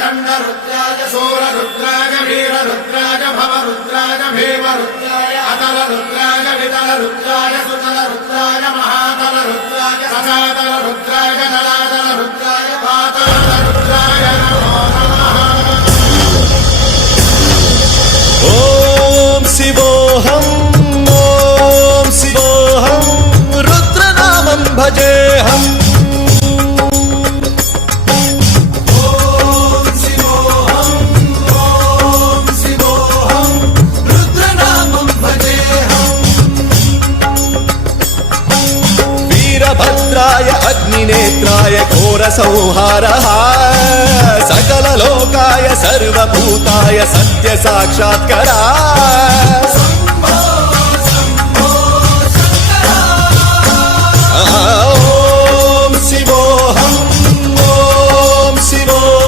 दण्डरुद्राय शूररुद्राय वीररुद्राय भवरुद्राय भीमरुद्राय अतलरुद्राय वितलरुद्राय सुतलरुद्राय महातलरुद्राय सचातलरुद्राय जलातलरुद्राय पातलरुद्राय नमो नमः। ॐ शिवोऽहं रुद्रनामं भजेऽहम्। वीरभद्राय अग्निनेत्राय घोरसंहारः सकललोकाय सर्वभूताय सत्यसाक्षात्कारा